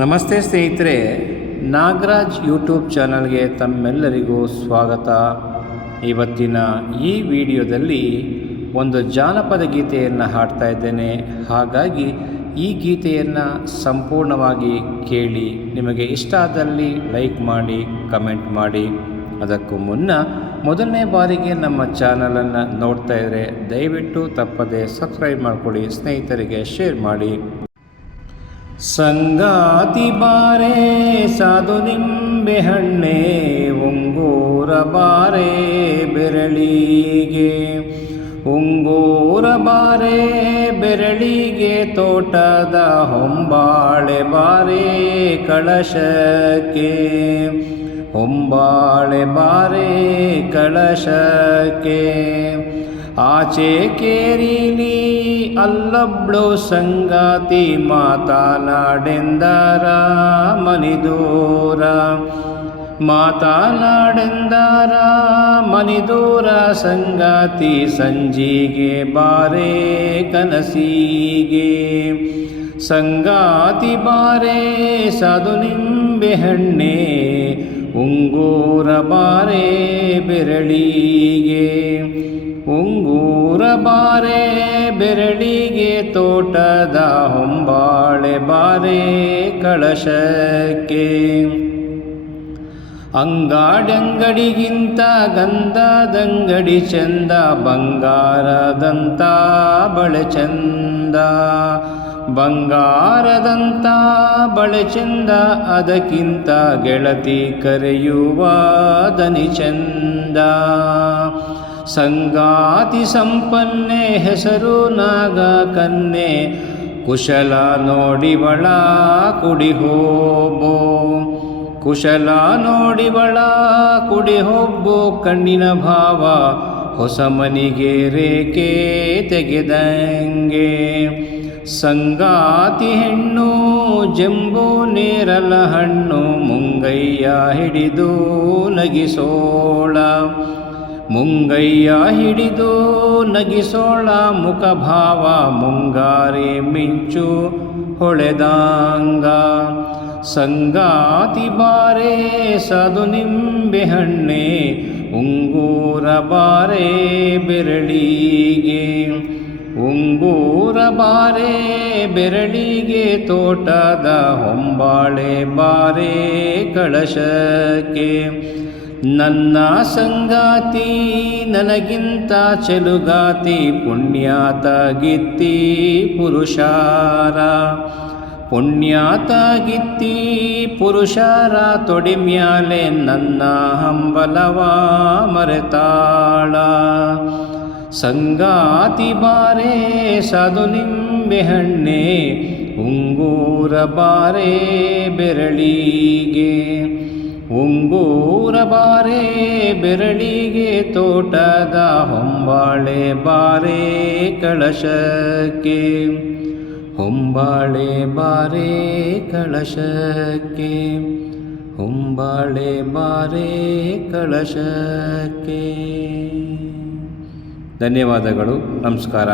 ನಮಸ್ತೆ ಸ್ನೇಹಿತರೆ, ನಾಗರಾಜ್ ಯೂಟ್ಯೂಬ್ ಚಾನಲ್ಗೆ ತಮ್ಮೆಲ್ಲರಿಗೂ ಸ್ವಾಗತ. ಇವತ್ತಿನ ಈ ವಿಡಿಯೋದಲ್ಲಿ ಒಂದು ಜಾನಪದ ಗೀತೆಯನ್ನು ಹಾಡ್ತಾ ಇದ್ದೇನೆ. ಹಾಗಾಗಿ ಈ ಗೀತೆಯನ್ನು ಸಂಪೂರ್ಣವಾಗಿ ಕೇಳಿ ನಿಮಗೆ ಇಷ್ಟ ಆದಲ್ಲಿ ಲೈಕ್ ಮಾಡಿ, ಕಮೆಂಟ್ ಮಾಡಿ. ಅದಕ್ಕೂ ಮುನ್ನ ಮೊದಲನೇ ಬಾರಿಗೆ ನಮ್ಮ ಚಾನಲನ್ನು ನೋಡ್ತಾ ಇದ್ದರೆ ದಯವಿಟ್ಟು ತಪ್ಪದೆ ಸಬ್ಸ್ಕ್ರೈಬ್ ಮಾಡಿಕೊಡಿ ಸ್ನೇಹಿತರಿಗೆ ಶೇರ್ ಮಾಡಿ. ಸಂಗಾತಿ ಬಾರೆ, ಸಾಧು ನಿಂಬೆ ಹಣ್ಣೆ, ಉಂಗೂರ ಬಾರೆ, ಬೆರಳಿಗೆ. ಉಂಗೂರ ಬಾರೆ, ಬೆರಳಿಗೆ, ತೋಟದ ಹೊಂಬಾಳೆ ಬಾರೆ, ಕಳಶಕ್ಕೆ. ಹೊಂಬಾಳೆ ಬಾರೆ, ಕಳಶಕ್ಕೆ. ಆಚೆ ಕೇರಿಲಿ ಅಲ್ಲೊಬ್ಳು ಸಂಗಾತಿ ಮಾತನಾಡೆಂದರ ಮನಿದೂರ. ಮಾತನಾಡೆಂದರ ಮನಿದೂರ ಸಂಗಾತಿ ಸಂಜಿಗೆ ಬಾರೆ ಕನಸಿಗೆ. ಸಂಗಾತಿ ಬಾರೆ ಸಾಧು ನಿಂಬೆ ಹಣ್ಣೆ, ಉಂಗೂರ ಬಾರೆ ಬೆರಳಿಗೆ. ಉಂಗೂರ ಬಾರೆ ಬೆರಳಿಗೆ ತೋಟದ ಹೊಂಬಾಳೆ ಬಾರೆ ಕಳಶಕ್ಕೆ. ಅಂಗಾಡಂಗಡಿಗಿಂತ ಗಂಧದಂಗಡಿ ಚಂದ, ಬಂಗಾರದಂತ ಬಳೆ ಚಂದ. ಬಂಗಾರದಂತ ಬಳೆ ಚಂದ, ಅದಕ್ಕಿಂತ ಗೆಳತಿ ಕರೆಯುವ ದನಿ ಚಂದ. ಸಂಗಾತಿ ಸಂಪನ್ನೆ ಹೆಸರು ನಾಗ ಕನ್ನೆ ಕುಶಲ ನೋಡಿವಳ ಕುಡಿ ಹೋಬೋ. ಕುಶಲ ನೋಡಿವಳ ಕುಡಿ ಹೋಗ್ಬೋ ಕಣ್ಣಿನ ಭಾವ ಹೊಸ ಮನಿಗೆ ರೇಖೆ ತೆಗೆದಂಗೆ. ಸಂಗಾತಿ ಹೆಣ್ಣು ಜಂಬೂ ನೇರಲ ಹಣ್ಣು ಮುಂಗಯ್ಯ ಹಿಡಿದು ನಗಿಸೋಳ. ಮುಂಗಯ್ಯ ಹಿಡಿದು ನಗಿಸೋಳ ಮುಖಭಾವ ಮುಂಗಾರಿ ಮಿಂಚು ಹೊಳೆದಾಂಗ. ಸಂಗಾತಿ ಬಾರೆ ಸದು ನಿಂಬೆ ಹಣ್ಣೆ, ಉಂಗೂರ ಬಾರೆ ಬೆರಳಿಗೆ. ಉಂಗೂರ ಬಾರೆ ಬೆರಳಿಗೆ, ತೋಟದ ಹೊಂಬಾಳೆ ಬಾರೆ ಕಳಶಕ್ಕೆ. ನನ್ನ ಸಂಗಾತಿ ನನಗಿಂತ ಚೆಲುಗಾತಿ ಪುಣ್ಯಾತ ಗಿತ್ತಿ ಪುರುಷಾರ. ಪುಣ್ಯಾತ ಪುರುಷಾರ ತೊಡಿಮ್ಯಾಲೆ ನನ್ನ ಹಂಬಲವ ಮರೆತಾಳ. ಸಂಗಾತಿ ಬಾರೆ ಸಾಧು ನಿಂಬೆ ಹಣ್ಣೆ, ಉಂಗೂರ ಬಾರೆ ಬೆರಳಿಗೆ. ಉಂಗೂರ ಬಾರೆ, ಬೆರಳಿಗೆ ತೋಟದ ಹೊಂಬಾಳೆ ಬಾರೆ, ಕಳಶಕ್ಕೆ. ಹೊಂಬಾಳೆ ಬಾರೆ, ಕಳಶಕ್ಕೆ. ಹೊಂಬಾಳೆ ಬಾರೆ, ಕಳಶಕ್ಕೆ. ಧನ್ಯವಾದಗಳು, ನಮಸ್ಕಾರ.